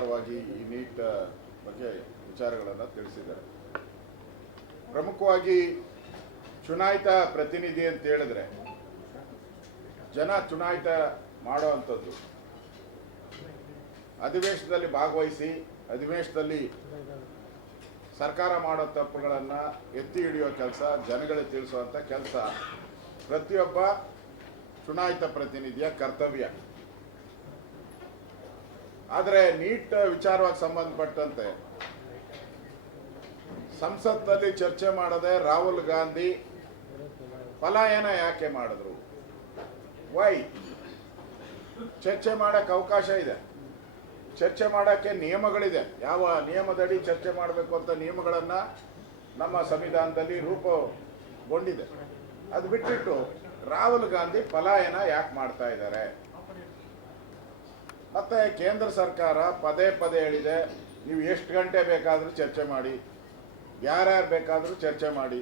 ವಿಸ್ತಾರವಾಗಿ ಈ ನೀಟ್ ಬಗ್ಗೆ ವಿಚಾರಗಳನ್ನು ತಿಳಿಸಿದ್ದಾರೆ. ಪ್ರಮುಖವಾಗಿ ಚುನಾಯಿತ ಪ್ರತಿನಿಧಿ ಅಂತ ಹೇಳಿದ್ರೆ ಜನ ಚುನಾಯಿತ ಮಾಡುವಂಥದ್ದು ಅಧಿವೇಶನದಲ್ಲಿ ಭಾಗವಹಿಸಿ ಅಧಿವೇಶನದಲ್ಲಿ ಸರ್ಕಾರ ಮಾಡೋ ತಪ್ಪುಗಳನ್ನು ಎತ್ತಿ ಹಿಡಿಯೋ ಕೆಲಸ, ಜನಗಳಿಗೆ ತಿಳಿಸುವಂಥ ಕೆಲಸ ಪ್ರತಿಯೊಬ್ಬ ಚುನಾಯಿತ ಪ್ರತಿನಿಧಿಯ ಕರ್ತವ್ಯ. ಆದರೆ ನೀಟ್ ವಿಚಾರವಾಗಿ ಸಂಬಂಧಪಟ್ಟಂತೆ ಸಂಸತ್ನಲ್ಲಿ ಚರ್ಚೆ ಮಾಡದೆ ರಾಹುಲ್ ಗಾಂಧಿ ಪಲಾಯನ ಯಾಕೆ ಮಾಡಿದ್ರು? ವೈ? ಚರ್ಚೆ ಮಾಡೋಕ್ಕೆ ಅವಕಾಶ ಇದೆ, ಚರ್ಚೆ ಮಾಡೋಕ್ಕೆ ನಿಯಮಗಳಿದೆ. ಯಾವ ನಿಯಮದಡಿ ಚರ್ಚೆ ಮಾಡಬೇಕು ಅಂತ ನಿಯಮಗಳನ್ನು ನಮ್ಮ ಸಂವಿಧಾನದಲ್ಲಿ ರೂಪುಗೊಂಡಿದೆ. ಅದು ಬಿಟ್ಟಿಟ್ಟು ರಾಹುಲ್ ಗಾಂಧಿ ಪಲಾಯನ ಯಾಕೆ ಮಾಡ್ತಾ ಇದ್ದಾರೆ? ಮತ್ತೆ ಕೇಂದ್ರ ಸರ್ಕಾರ ಪದೇ ಪದೇ ಹೇಳಿದೆ, ನೀವು ಎಷ್ಟು ಗಂಟೆ ಬೇಕಾದರೂ ಚರ್ಚೆ ಮಾಡಿ, ಯಾರ್ಯಾರು ಬೇಕಾದರೂ ಚರ್ಚೆ ಮಾಡಿ,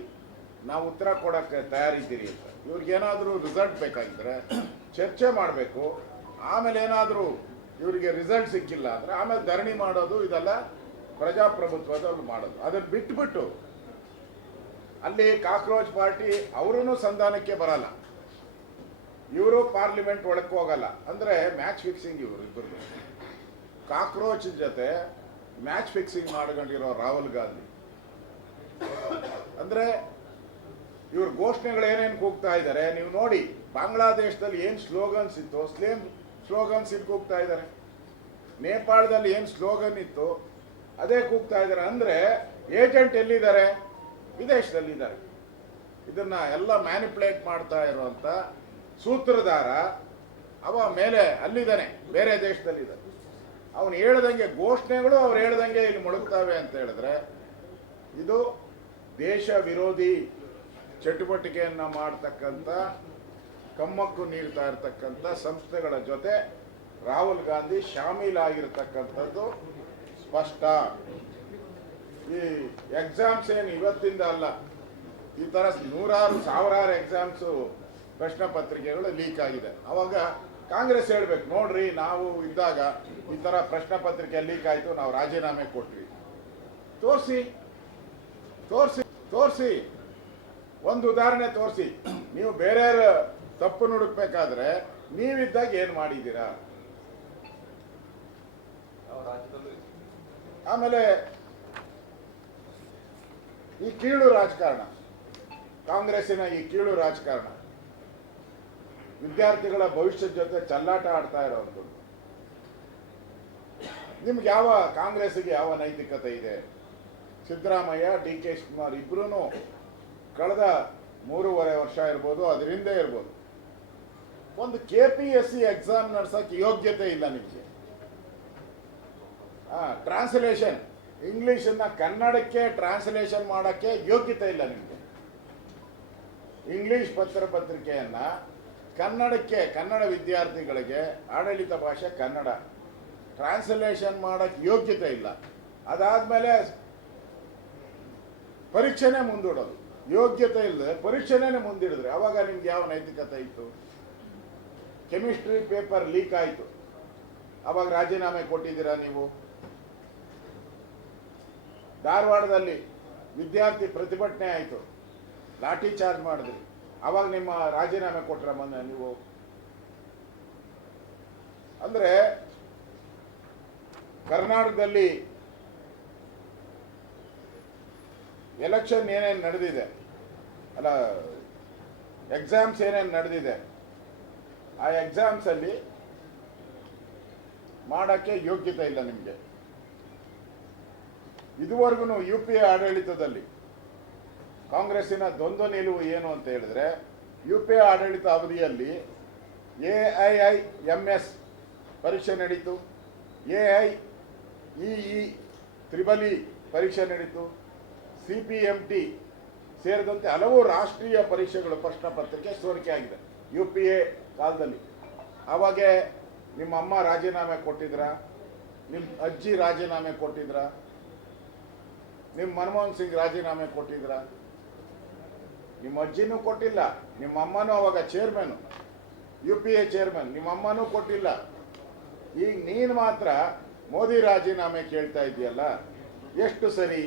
ನಾವು ಉತ್ತರ ಕೊಡೋಕ್ಕೆ ತಯಾರಿದ್ದೀರಿ ಅಂತ. ಇವ್ರಿಗೇನಾದರೂ ರಿಸಲ್ಟ್ ಬೇಕಾಗಿದ್ದರೆ ಚರ್ಚೆ ಮಾಡಬೇಕು. ಆಮೇಲೆ ಏನಾದರೂ ಇವರಿಗೆ ರಿಸಲ್ಟ್ ಸಿಕ್ಕಿಲ್ಲ ಅಂದರೆ ಆಮೇಲೆ ಧರಣಿ ಮಾಡೋದು, ಇದೆಲ್ಲ ಪ್ರಜಾಪ್ರಭುತ್ವದಲ್ಲಿ ಮಾಡೋದು. ಅದನ್ನು ಬಿಟ್ಬಿಟ್ಟು ಅಲ್ಲಿ ಕಾಕ್ರೋಚ್ ಪಾರ್ಟಿ ಅವರೂ ಸಂಧಾನಕ್ಕೆ ಬರಲ್ಲ, ಇವರು ಪಾರ್ಲಿಮೆಂಟ್ ಒಳಕ್ಕೆ ಹೋಗಲ್ಲ. ಅಂದರೆ ಮ್ಯಾಚ್ ಫಿಕ್ಸಿಂಗ್ ಇವರು ಇಬ್ಬರು. ಕಾಕ್ರೋಚ್ ಜೊತೆ ಮ್ಯಾಚ್ ಫಿಕ್ಸಿಂಗ್ ಮಾಡ್ಕೊಂಡಿರೋ ರಾಹುಲ್ ಗಾಂಧಿ. ಅಂದರೆ ಇವ್ರ ಘೋಷಣೆಗಳು ಏನೇನು ಕೂಗ್ತಾ ಇದ್ದಾರೆ ನೀವು ನೋಡಿ. ಬಾಂಗ್ಲಾದೇಶದಲ್ಲಿ ಏನು ಸ್ಲೋಗನ್ಸ್ ಇತ್ತು, ಸೇಮ್ ಸ್ಲೋಗನ್ಸ್ ಇಲ್ಲಿ ಕೂಗ್ತಾ ಇದ್ದಾರೆ. ನೇಪಾಳದಲ್ಲಿ ಏನು ಸ್ಲೋಗನ್ ಇತ್ತು ಅದೇ ಕೂಗ್ತಾ ಇದ್ದಾರೆ. ಅಂದರೆ ಏಜೆಂಟ್ ಎಲ್ಲಿದ್ದಾರೆ? ವಿದೇಶದಲ್ಲಿದ್ದಾರೆ. ಇದನ್ನ ಎಲ್ಲ ಮ್ಯಾನಿಪುಲೇಟ್ ಮಾಡ್ತಾ ಇರುವಂಥ ಸೂತ್ರಧಾರ ಅವ ಮೇಲೆ ಅಲ್ಲಿದ್ದಾನೆ, ಬೇರೆ ದೇಶದಲ್ಲಿದ್ದಾನೆ. ಅವನು ಹೇಳ್ದಂಗೆ ಘೋಷಣೆಗಳು ಅವ್ರು ಹೇಳ್ದಂಗೆ ಇಲ್ಲಿ ಮುಳುಗ್ತಾವೆ ಅಂತ ಹೇಳಿದ್ರೆ ಇದು ದೇಶ ವಿರೋಧಿ ಚಟುವಟಿಕೆಯನ್ನು ಮಾಡ್ತಕ್ಕಂಥ, ಕಮ್ಮಕ್ಕು ನೀಡ್ತಾ ಇರ್ತಕ್ಕಂಥ ಸಂಸ್ಥೆಗಳ ಜೊತೆ ರಾಹುಲ್ ಗಾಂಧಿ ಶಾಮೀಲಾಗಿರ್ತಕ್ಕಂಥದ್ದು ಸ್ಪಷ್ಟ. ಈ ಎಕ್ಸಾಮ್ಸ್ ಏನು ಇವತ್ತಿಂದ ಅಲ್ಲ, ಈ ಥರ ಸಾವಿರಾರು ಎಕ್ಸಾಮ್ಸು ಪ್ರಶ್ನೆ ಪತ್ರಿಕೆಗಳು ಲೀಕ್ ಆಗಿದೆ. ಅವಾಗ ಕಾಂಗ್ರೆಸ್ ಹೇಳ್ಬೇಕು, ನೋಡ್ರಿ ನಾವು ಇದ್ದಾಗ ಈ ಥರ ಪ್ರಶ್ನೆ ಪತ್ರಿಕೆ ಲೀಕ್ ಆಯಿತು, ನಾವು ರಾಜೀನಾಮೆ ಕೊಟ್ವಿ. ತೋರಿಸಿ ತೋರಿಸಿ ತೋರಿಸಿ ಒಂದು ಉದಾಹರಣೆ ತೋರಿಸಿ. ನೀವು ಬೇರೆಯವ್ರ ತಪ್ಪು ಹುಡುಕ್ಬೇಕಾದ್ರೆ ನೀವಿದ್ದಾಗ ಏನು ಮಾಡಿದ್ದೀರಾ? ಆಮೇಲೆ ಈ ಕೀಳು ರಾಜಕಾರಣ, ಕಾಂಗ್ರೆಸ್ಸಿನ ಈ ಕೀಳು ರಾಜಕಾರಣ, ವಿದ್ಯಾರ್ಥಿಗಳ ಭವಿಷ್ಯದ ಜೊತೆ ಚೆಲ್ಲಾಟ ಆಡ್ತಾ ಇರೋದು. ನಿಮ್ಗೆ ಯಾವ ಕಾಂಗ್ರೆಸ್ಸಿಗೆ ಯಾವ ನೈತಿಕತೆ ಇದೆ? ಸಿದ್ದರಾಮಯ್ಯ, ಡಿ ಕೆ ಶಿವಕುಮಾರ್ ಇಬ್ಬರೂ ಕಳೆದ 3.5 ವರ್ಷ ಇರ್ಬೋದು, ಅದರಿಂದ ಇರ್ಬೋದು, ಒಂದು KPSC ಎಕ್ಸಾಮ್ ನಡೆಸೋಕ್ಕೆ ಯೋಗ್ಯತೆ ಇಲ್ಲ ನಿಮಗೆ. ಟ್ರಾನ್ಸ್ಲೇಷನ್ ಇಂಗ್ಲೀಷನ್ನ ಕನ್ನಡಕ್ಕೆ ಟ್ರಾನ್ಸ್ಲೇಷನ್ ಮಾಡೋಕ್ಕೆ ಯೋಗ್ಯತೆ ಇಲ್ಲ ನಿಮಗೆ. ಇಂಗ್ಲೀಷ್ ಪತ್ರಿಕೆಯನ್ನು ಕನ್ನಡಕ್ಕೆ, ಕನ್ನಡ ವಿದ್ಯಾರ್ಥಿಗಳಿಗೆ ಆಡಳಿತ ಭಾಷೆ ಕನ್ನಡ, ಟ್ರಾನ್ಸ್ಲೇಷನ್ ಮಾಡೋಕ್ಕೆ ಯೋಗ್ಯತೆ ಇಲ್ಲ. ಅದಾದಮೇಲೆ ಪರೀಕ್ಷೆನೇ ಮುಂದೂಡೋದು, ಯೋಗ್ಯತೆ ಇಲ್ಲದೆ ಪರೀಕ್ಷೆನೇ ಮುಂದಿಡಿದ್ರೆ ಅವಾಗ ನಿಮ್ಗೆ ಯಾವ ನೈತಿಕತೆ ಇತ್ತು? ಕೆಮಿಸ್ಟ್ರಿ ಪೇಪರ್ ಲೀಕ್ ಆಯಿತು, ಅವಾಗ ರಾಜೀನಾಮೆ ಕೊಟ್ಟಿದ್ದೀರಾ ನೀವು? ಧಾರವಾಡದಲ್ಲಿ ವಿದ್ಯಾರ್ಥಿ ಪ್ರತಿಭಟನೆ ಆಯಿತು, ಲಾಠಿ ಚಾರ್ಜ್ ಮಾಡಿದ್ರಿ, ಅವಾಗ ನಿಮ್ಮ ರಾಜೀನಾಮೆ ಕೊಟ್ರ ಮೊನ್ನೆ ನೀವು? ಅಂದರೆ ಕರ್ನಾಟಕದಲ್ಲಿ ಎಲೆಕ್ಷನ್ ಏನೇನು ನಡೆದಿದೆ, ಅಲ್ಲ ಎಕ್ಸಾಮ್ಸ್ ಏನೇನು ನಡೆದಿದೆ, ಆ ಎಕ್ಸಾಮ್ಸಲ್ಲಿ ಮಾಡೋಕ್ಕೆ ಯೋಗ್ಯತೆ ಇಲ್ಲ ನಿಮಗೆ. ಇದುವರೆಗೂ UPA ಆಡಳಿತದಲ್ಲಿ ಕಾಂಗ್ರೆಸ್ಸಿನ ದ್ವಂದ್ವ ನಿಲುವು ಏನು ಅಂತ ಹೇಳಿದ್ರೆ, UPA ಆಡಳಿತ ಅವಧಿಯಲ್ಲಿ AIIMS ಪರೀಕ್ಷೆ ನಡೀತು, AIEE ಪರೀಕ್ಷೆ ನಡೀತು, CPMT ಸೇರಿದಂತೆ ಹಲವು ರಾಷ್ಟ್ರೀಯ ಪರೀಕ್ಷೆಗಳು ಪ್ರಶ್ನೆ ಪತ್ರಿಕೆ ಸೋರಿಕೆ ಆಗಿದೆ UPA ಕಾಲದಲ್ಲಿ. ಆವಾಗ ನಿಮ್ಮ ಅಮ್ಮ ರಾಜೀನಾಮೆ ಕೊಟ್ಟಿದ್ರ, ನಿಮ್ಮ ಅಜ್ಜಿ ರಾಜೀನಾಮೆ ಕೊಟ್ಟಿದ್ರ, ನಿಮ್ಮ ಮನಮೋಹನ್ ಸಿಂಗ್ ರಾಜೀನಾಮೆ ಕೊಟ್ಟಿದ್ರ? ನಿಮ್ಮ ಅಜ್ಜಿನೂ ಕೊಟ್ಟಿಲ್ಲ, ನಿಮ್ಮ ಅಮ್ಮನೂ ಅವಾಗ ಚೇರ್ಮನ್, UPA ಚೇರ್ಮನ್, ನಿಮ್ಮ ಅಮ್ಮನೂ ಕೊಟ್ಟಿಲ್ಲ. ಈಗ ನೀನು ಮಾತ್ರ ಮೋದಿ ರಾಜೀನಾಮೆ ಕೇಳ್ತಾ ಇದೆಯಲ್ಲ, ಎಷ್ಟು ಸರಿ?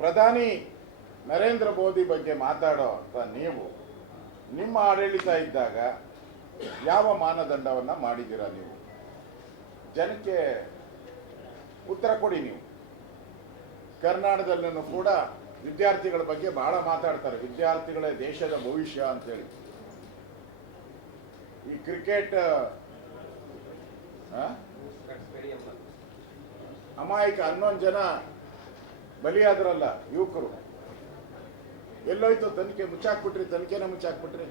ಪ್ರಧಾನಿ ನರೇಂದ್ರ ಮೋದಿ ಬಗ್ಗೆ ಮಾತಾಡೋ ಅಂತ ನೀವು ನಿಮ್ಮ ಆಡಳಿತ ಇದ್ದಾಗ ಯಾವ ಮಾನದಂಡವನ್ನ ಮಾಡಿದ್ದೀರಾ? ನೀವು ಜನಕ್ಕೆ ಉತ್ತರ ಕೊಡಿ. ನೀವು ಕರ್ನಾಟಕದಲ್ಲೂ ಕೂಡ ವಿದ್ಯಾರ್ಥಿಗಳ ಬಗ್ಗೆ ಬಹಳ ಮಾತಾಡ್ತಾರೆ, ವಿದ್ಯಾರ್ಥಿಗಳೇ ದೇಶದ ಭವಿಷ್ಯ ಅಂತೇಳಿ. ಈ ಕ್ರಿಕೆಟ್ ಅಮಾಯಕ 11 ಜನ ಬಲಿಯಾದ್ರಲ್ಲ ಯುವಕರು, ಎಲ್ಲೋಯ್ತು ತನಿಖೆ? ಮುಚ್ಚಾಕ್ಬಿಟ್ರಿ, ತನಿಖೆನ ಮುಚ್ಚಾಕ್ಬಿಟ್ರಿ.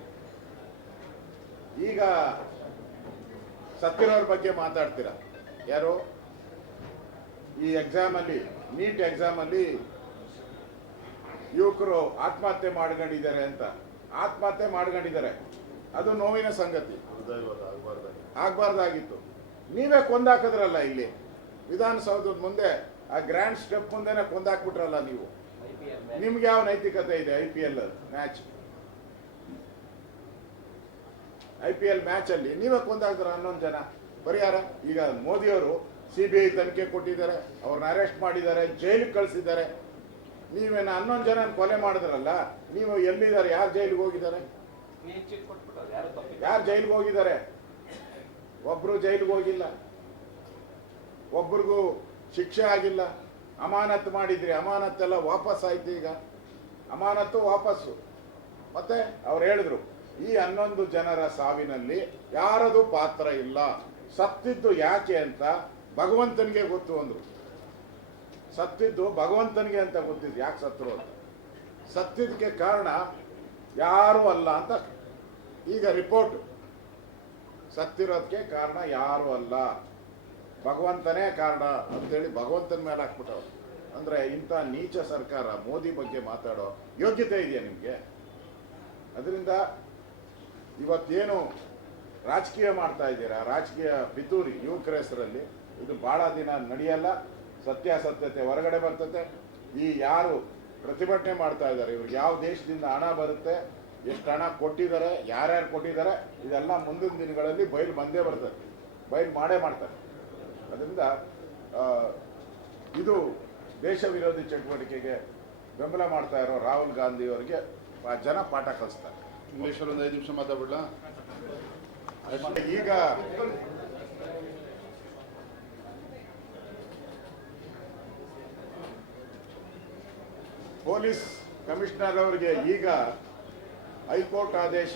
ಈಗ ಸತ್ತಿರೋರ ಬಗ್ಗೆ ಮಾತಾಡ್ತೀರಾ. ಯಾರು ಈ ಎಕ್ಸಾಮಲ್ಲಿ, ನೀಟ್ ಎಕ್ಸಾಮಲ್ಲಿ ಯುವಕರು ಆತ್ಮಹತ್ಯೆ ಮಾಡ್ಕೊಂಡಿದ್ದಾರೆ ಅಂತ. ಆತ್ಮಹತ್ಯೆ ಮಾಡ್ಕೊಂಡಿದ್ದಾರೆ, ಅದು ನೋವಿನ ಸಂಗತಿ, ಆಗ್ಬಾರ್ದಾಗಿತ್ತು. ನೀವೇ ಕೊಂದಾಕಿದ್ರಲ್ಲ ಇಲ್ಲಿ ವಿಧಾನಸೌಧದ ಮುಂದೆ, ಆ ಗ್ರ್ಯಾಂಡ್ ಸ್ಟೆಪ್ ಮುಂದೆನೆ ಕೊಂದಾಕ್ಬಿಟ್ರಲ್ಲ ನೀವು. ನಿಮ್ಗೆ ಯಾವ ನೈತಿಕತೆ ಇದೆ? IPL ಮ್ಯಾಚ್ ಅಲ್ಲಿ ನೀವೇ ಕೊಂದಾಕ್ದ್ರ 11 ಜನ ಪರಿಹಾರ. ಈಗ ಮೋದಿಯವರು CBI ತನಿಖೆ ಕೊಟ್ಟಿದ್ದಾರೆ, ಅವ್ರನ್ನ ಅರೆಸ್ಟ್ ಮಾಡಿದ್ದಾರೆ, ಜೈಲಿಗೆ ಕಳಿಸಿದ್ದಾರೆ. ನೀವೇನು 11 ಜನ ಕೊಲೆ ಮಾಡಿದ್ರಲ್ಲ, ನೀವು ಎಲ್ಲಿದ್ದಾರೆ? ಯಾರು ಜೈಲಿಗೆ ಹೋಗಿದ್ದಾರೆ? ಯಾರು ಜೈಲಿಗೆ ಹೋಗಿದ್ದಾರೆ? ಒಬ್ರು ಜೈಲಿಗೆ ಹೋಗಿಲ್ಲ, ಒಬ್ರಿಗೂ ಶಿಕ್ಷೆ ಆಗಿಲ್ಲ. ಅಮಾನತ್ತು ಮಾಡಿದ್ರಿ, ಅಮಾನತ್ತೆಲ್ಲ ವಾಪಸ್ ಆಯ್ತು. ಈಗ ಅಮಾನತ್ತು ವಾಪಸ್ಸು. ಮತ್ತೆ ಅವ್ರು ಹೇಳಿದ್ರು, ಈ 11 ಜನರ ಸಾವಿನಲ್ಲಿ ಯಾರದು ಪಾತ್ರ ಇಲ್ಲ, ಸತ್ತಿದ್ದು ಯಾಕೆ ಅಂತ ಭಗವಂತನಿಗೆ ಗೊತ್ತು ಅಂದ್ರು. ಸತ್ತಿದ್ದು ಭಗವಂತನಿಗೆ ಅಂತ ಗೊತ್ತಿದ್ದು, ಯಾಕೆ ಸತ್ತರು ಅಂತ. ಸತ್ತಿದ್ದಕ್ಕೆ ಕಾರಣ ಯಾರೂ ಅಲ್ಲ ಅಂತ ಈಗ ರಿಪೋರ್ಟ್. ಸತ್ತಿರೋದಕ್ಕೆ ಕಾರಣ ಯಾರೂ ಅಲ್ಲ, ಭಗವಂತನೇ ಕಾರಣ ಅಂತೇಳಿ ಭಗವಂತನ ಮೇಲೆ ಹಾಕ್ಬಿಟ್ಟವ್ರು. ಅಂದರೆ ಇಂಥ ನೀಚ ಸರ್ಕಾರ ಮೋದಿ ಬಗ್ಗೆ ಮಾತಾಡೋ ಯೋಗ್ಯತೆ ಇದೆಯಾ ನಿಮಗೆ? ಅದರಿಂದ ಇವತ್ತೇನು ರಾಜಕೀಯ ಮಾಡ್ತಾ ಇದ್ದೀರಾ, ರಾಜಕೀಯ ಪಿತೂರಿ ಯುವಕರ ಹೆಸರಲ್ಲಿ, ಇದು ಭಾಳ ದಿನ ನಡೆಯಲ್ಲ. ಸತ್ಯಾಸತ್ಯತೆ ಹೊರಗಡೆ ಬರ್ತದೆ. ಈ ಯಾರು ಪ್ರತಿಭಟನೆ ಮಾಡ್ತಾ ಇದ್ದಾರೆ, ಇವ್ರಿಗೆ ಯಾವ ದೇಶದಿಂದ ಹಣ ಬರುತ್ತೆ, ಎಷ್ಟು ಹಣ ಕೊಟ್ಟಿದ್ದಾರೆ, ಯಾರ್ಯಾರು ಕೊಟ್ಟಿದ್ದಾರೆ, ಇದೆಲ್ಲ ಮುಂದಿನ ದಿನಗಳಲ್ಲಿ ಬಯಲು ಬಂದೇ ಬರ್ತದೆ, ಬಯಲು ಮಾಡೇ ಮಾಡ್ತಾರೆ. ಅದರಿಂದ ಇದು ದೇಶ ವಿರೋಧಿ ಚಟುವಟಿಕೆಗೆ ಬೆಂಬಲ ಮಾಡ್ತಾ ಇರೋ ರಾಹುಲ್ ಗಾಂಧಿ ಅವರಿಗೆ ಜನ ಪಾಠ ಕಲಿಸ್ತಾರೆ. ಇಂಗ್ಲೀಷಲ್ಲಿ ಒಂದು 5 ನಿಮಿಷ ಮಾತಾಡ್ಬಿಡ್ಲಾ? ಈಗ ಪೊಲೀಸ್ ಕಮಿಷನರ್ ಅವರಿಗೆ ಈಗ ಹೈಕೋರ್ಟ್ ಆದೇಶ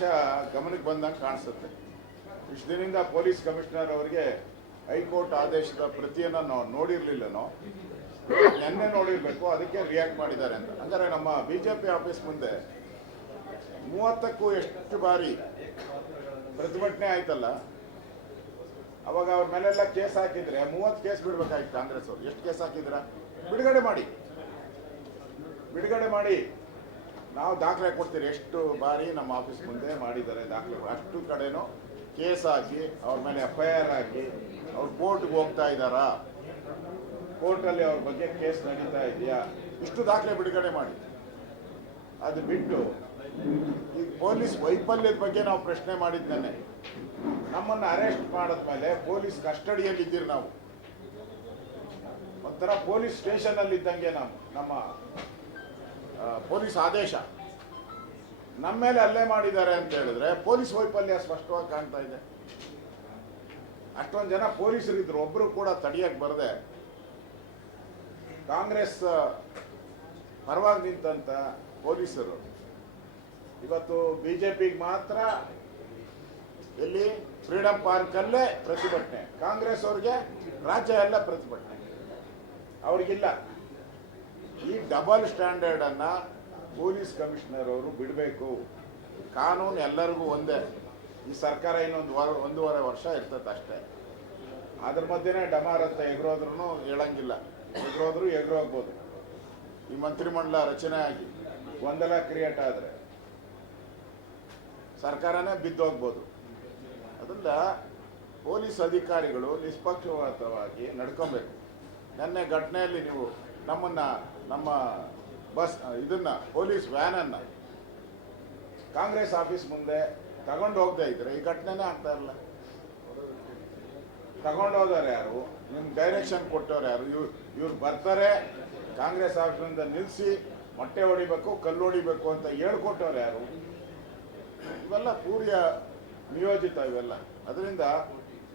ಗಮನಕ್ಕೆ ಬಂದಂಗೆ ಕಾಣಿಸುತ್ತೆ. ಇಷ್ಟು ದಿನದಿಂದ ಪೊಲೀಸ್ ಕಮಿಷನರ್ ಅವರಿಗೆ ಹೈಕೋರ್ಟ್ ಆದೇಶದ ಪ್ರತಿಯನ್ನು ನಾವು ನೋಡಿರ್ಲಿಲ್ಲನೋ, ನೆನ್ನೆ ನೋಡಿರ್ಬೇಕು, ಅದಕ್ಕೆ ರಿಯಾಕ್ಟ್ ಮಾಡಿದ್ದಾರೆ ಅಂತ. ಅಂದರೆ ನಮ್ಮ BJP ಆಫೀಸ್ ಮುಂದೆ 30ಕ್ಕೂ ಎಷ್ಟು ಬಾರಿ ಪ್ರತಿಭಟನೆ ಆಯ್ತಲ್ಲ, ಅವಾಗ ಅವ್ರ ಮೇಲೆಲ್ಲ ಕೇಸ್ ಹಾಕಿದ್ರೆ 30 ಕೇಸ್ ಬಿಡ್ಬೇಕಾಯ್ತು ಕಾಂಗ್ರೆಸ್ ಅವರು. ಎಷ್ಟು ಕೇಸ್ ಹಾಕಿದ್ರ? ಬಿಡುಗಡೆ ಮಾಡಿ ನಾವು ದಾಖಲೆ ಕೊಡ್ತೀರಿ. ಎಷ್ಟು ಬಾರಿ ನಮ್ಮ ಆಫೀಸ್ ಮುಂದೆ ಮಾಡಿದ್ದಾರೆ ದಾಖಲೆ, ಅಷ್ಟು ಕಡೆನೂ ಕೇಸ್ ಹಾಕಿ ಅವ್ರ ಮೇಲೆ FIR ಹಾಕಿ ಅವ್ರು ಕೋರ್ಟ್ಗೆ ಹೋಗ್ತಾ ಇದ್ದಾರಾ, ಕೋರ್ಟಲ್ಲಿ ಅವ್ರ ಬಗ್ಗೆ ಕೇಸ್ ನಡೀತಾ ಇದೆಯಾ, ಇಷ್ಟು ದಾಖಲೆ ಬಿಡುಗಡೆ ಮಾಡಿ. ಅದು ಬಿಟ್ಟು ಈ ಪೊಲೀಸ್ ವೈಫಲ್ಯದ ಬಗ್ಗೆ ನಾವು ಪ್ರಶ್ನೆ ಮಾಡಿದ್ದೇನೆ. ನಮ್ಮನ್ನು ಅರೆಸ್ಟ್ ಮಾಡಿದ್ಮೇಲೆ ಪೊಲೀಸ್ ಕಸ್ಟಡಿಯಲ್ಲಿದ್ದೀರಿ ನಾವು, ಒಂಥರ ಪೊಲೀಸ್ ಸ್ಟೇಷನಲ್ಲಿ ಇದ್ದಂಗೆ. ನಮ್ಮ ಪೊಲೀಸ್ ಆದೇಶ ನಮ್ಮ ಮೇಲೆ ಹಲ್ಲೆ ಮಾಡಿದ್ದಾರೆ ಅಂತ ಹೇಳಿದ್ರೆ ಪೊಲೀಸ್ ವೈಫಲ್ಯ ಸ್ಪಷ್ಟವಾಗಿ ಕಾಣ್ತಾ ಇದೆ. ಅಷ್ಟೊಂದು ಜನ ಪೊಲೀಸರಿದ್ರು, ಒಬ್ರು ಕೂಡ ತಡೆಯಕ್ಕೆ ಬರದೆ ಕಾಂಗ್ರೆಸ್ ಪರವಾಗಿ ನಿಂತಂತ ಪೊಲೀಸರು ಇವತ್ತು BJPಗೆ ಮಾತ್ರ ಎಲ್ಲಿ ಫ್ರೀಡಂ ಪಾರ್ಕಲ್ಲೇ ಪ್ರತಿಭಟನೆ, ಕಾಂಗ್ರೆಸ್ ಅವ್ರಿಗೆ ರಾಜ್ಯ ಎಲ್ಲ ಪ್ರತಿಭಟನೆ, ಅವ್ರಿಗಿಲ್ಲ. ಈ ಡಬಲ್ ಸ್ಟ್ಯಾಂಡರ್ಡ್ ಅನ್ನ ಪೊಲೀಸ್ ಕಮಿಷನರ್ ಅವರು ಬಿಡಬೇಕು. ಕಾನೂನು ಎಲ್ಲರಿಗೂ ಒಂದೇ. ಈ ಸರ್ಕಾರ ಇನ್ನೊಂದು 1.5 ವರ್ಷ ಇರ್ತದೆ ಅಷ್ಟೇ. ಅದ್ರ ಮಧ್ಯೆನೇ ಡಮಾರ್ ಅಂತ ಎಗರೋದ್ರೂ ಹೇಳಂಗಿಲ್ಲ, ಎಗರೋಗ್ಬೋದು. ಈ ಮಂತ್ರಿಮಂಡಲ ರಚನೆ ಆಗಿ ಗೊಂದಲ ಕ್ರಿಯೇಟ್ ಆದರೆ ಸರ್ಕಾರನೇ ಬಿದ್ದೋಗ್ಬೋದು. ಅದರಿಂದ ಪೊಲೀಸ್ ಅಧಿಕಾರಿಗಳು ನಿಷ್ಪಕ್ಷಪಾತವಾಗಿ ನಡ್ಕೊಬೇಕು. ನೆನ್ನೆ ಘಟನೆಯಲ್ಲಿ ನೀವು ನಮ್ಮ ಬಸ್ ಪೊಲೀಸ್ ವ್ಯಾನನ್ನು ಕಾಂಗ್ರೆಸ್ ಆಫೀಸ್ ಮುಂದೆ ತಗೊಂಡು ಹೋಗದೆ ಇದ್ರೆ ಈ ಘಟನೆನೇ ಆಗ್ತಾ ಇರಲ್ಲ. ತಗೊಂಡು ಹೋದವ್ರು ಯಾರು, ನಿಮ್ಗೆ ಡೈರೆಕ್ಷನ್ ಕೊಟ್ಟವ್ರು ಯಾರು? ಇವ್ರು ಬರ್ತಾರೆ ಕಾಂಗ್ರೆಸ್ ಆಫೀಸಿಂದ ನಿಲ್ಲಿಸಿ ಮೊಟ್ಟೆ ಹೊಡಿಬೇಕು, ಕಲ್ಲು ಹೊಡಿಬೇಕು ಅಂತ ಹೇಳ್ಕೊಟ್ಟವ್ರು ಯಾರು? ಇವೆಲ್ಲ ಪೂರ್ಯ ನಿಯೋಜಿತ ಇವೆಲ್ಲ. ಅದರಿಂದ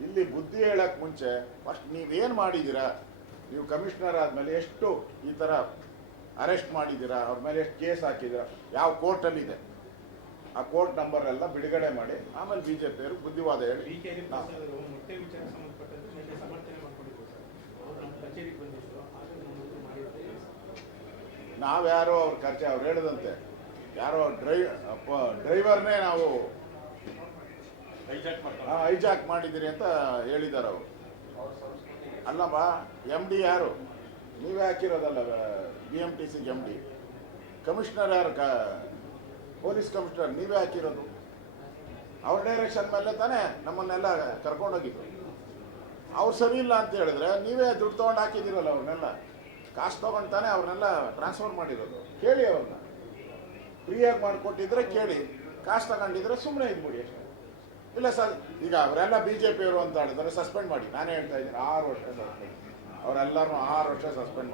ಇಲ್ಲಿ ಬುದ್ಧಿ ಹೇಳಕ್ಕೆ ಮುಂಚೆ ಫಸ್ಟ್ ನೀವೇನು ಮಾಡಿದ್ದೀರಾ, ನೀವು ಕಮಿಷನರ್ ಆದಮೇಲೆ ಎಷ್ಟು ಈ ಥರ ಅರೆಸ್ಟ್ ಮಾಡಿದ್ದೀರಾ, ಅವ್ರ ಮೇಲೆ ಎಷ್ಟು ಕೇಸ್ ಹಾಕಿದ್ದೀರಾ, ಯಾವ ಕೋರ್ಟಲ್ಲಿದೆ, ಆ ಕೋರ್ಟ್ ನಂಬರ್ ಎಲ್ಲ ಬಿಡುಗಡೆ ಮಾಡಿ ಆಮೇಲೆ ಬಿಜೆಪಿಯವರು ಬುದ್ಧಿವಾದ ಹೇಳಿ. ಮೊಟ್ಟೆ ವಿಚಾರ ಸಂಬಂಧಪಟ್ಟಂತೆ ನಿನ್ನೆ ಸಮರ್ಥನೆ ಮಾಡ್ಕೊಂಡಿದ್ರು ಸರ್. ಅವರು ನಮ್ಮ ಕಚೇರಿಗೆ ಬಂದಿದ್ರು, ಆಗ ನಮ್ಮನ್ನು ಮಾಡಿದ್ರು. ನಾವ್ಯಾರೋ ಅವ್ರ ಖರ್ಚು ಅವ್ರು ಹೇಳಿದಂತೆ ಯಾರೋ ಡ್ರೈವರ್ನೇ ನಾವು ಹೈಜಾಕ್ ಮಾಡಿದ್ದೀರಿ ಅಂತ ಹೇಳಿದ್ದಾರೆ ಅವರು. ಅಲ್ಲಮ್ಮ, ಎಮ್ ಡಿ ಯಾರು? ನೀವೇ ಹಾಕಿರೋದಲ್ಲ BMTCಗೆ MD. ಕಮಿಷನರ್ ಯಾರು? ಪೊಲೀಸ್ ಕಮಿಷನರ್ ನೀವೇ ಹಾಕಿರೋದು. ಅವ್ರ ಡೈರೆಕ್ಷನ್ ಮೇಲೆ ತಾನೇ ನಮ್ಮನ್ನೆಲ್ಲ ಕರ್ಕೊಂಡೋಗಿದ್ರು. ಅವ್ರು ಸರಿ ಇಲ್ಲ ಅಂತ ಹೇಳಿದ್ರೆ ನೀವೇ ದುಡ್ಡು ತೊಗೊಂಡು ಹಾಕಿದ್ದೀರಲ್ಲ, ಅವ್ರನ್ನೆಲ್ಲ ಕಾಸು ತೊಗೊಂಡು ತಾನೇ ಅವ್ರನ್ನೆಲ್ಲ ಟ್ರಾನ್ಸ್ಫರ್ ಮಾಡಿರೋದು. ಕೇಳಿ ಅವ್ರನ್ನ, ಫ್ರೀಯಾಗಿ ಮಾಡಿಕೊಟ್ಟಿದ್ರೆ ಕೇಳಿ, ಕಾಸು ತಗೊಂಡಿದ್ರೆ ಸುಮ್ಮನೆ ಇದ್ಬಿಡಿ ಅಷ್ಟೇ. ಇಲ್ಲ ಸರ್, ಈಗ ಅವರೆಲ್ಲ BJPಯವರು ಅಂತ ಹೇಳಿದ್ರೆ ಸಸ್ಪೆಂಡ್ ಮಾಡಿ. ನಾನೇ ಹೇಳ್ತಾ ಇದ್ದೀನಿ 6 ವರ್ಷ ಸಸ್ಪೆಂಡ್. ಅವರೆಲ್ಲರೂ 6 ವರ್ಷ ಸಸ್ಪೆಂಡ್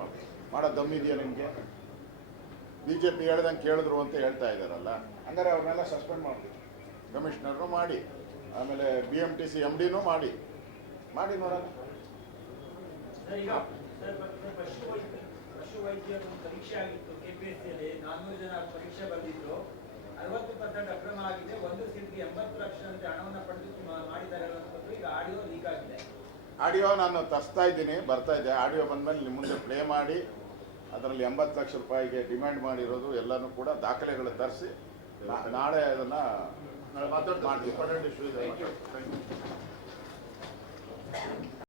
ಮಾಡೋ ದಮ್ಮಿದೆಯಾ ನಿಮಗೆ? BJP ಹೇಳ್ದಂಗೆ ಕೇಳಿದ್ರು ಅಂತ ಹೇಳ್ತಾ ಇದ್ದಾರಲ್ಲ, ಹಂಗಾರೆ ಅವ್ರನ್ನೆಲ್ಲ ಸಸ್ಪೆಂಡ್ ಮಾಡಿ, ಕಮಿಷನರ್ನು ಮಾಡಿ, ಆಮೇಲೆ BMTC MDನೂ ಮಾಡಿ ನೋಡೋಣ. ಈಗ ಪಶು ವೈದ್ಯರ ಪರೀಕ್ಷೆ ಆಗಿತ್ತು KPSCಯಲ್ಲಿ. 400 ಜನ ಪರೀಕ್ಷೆ ಬರೆದಿದ್ರು. 60% ಅಕ್ರಮ ಆಗಿದೆ. 1 ಸೀಟ್ಗೆ 80 ಲಕ್ಷ ಅಂತ ಹಣವನ್ನು ಪಡೆದು ಮಾಡಿದ್ದಾರೆ ಅನ್ನೋದು ಈಗ ಆಡಿಯೋ ಲೀಕ್ ಆಗಿದೆ. ಆಡಿಯೋ ನಾನು ತರಿಸ್ತಾ ಇದ್ದೀನಿ, ಬರ್ತಾ ಇದೆ. ಆಡಿಯೋ ಬಂದಮೇಲೆ ನಿಮ್ಮ ಮುಂದೆ ಪ್ಲೇ ಮಾಡಿ ಅದರಲ್ಲಿ 80 ಲಕ್ಷ ರೂಪಾಯಿಗೆ ಡಿಮ್ಯಾಂಡ್ ಮಾಡಿರೋದು ಎಲ್ಲನೂ ಕೂಡ ದಾಖಲೆಗಳು ತರಿಸಿ ನಾಳೆ ಅದನ್ನು ಮಾತಾಡ್ತೀವಿ.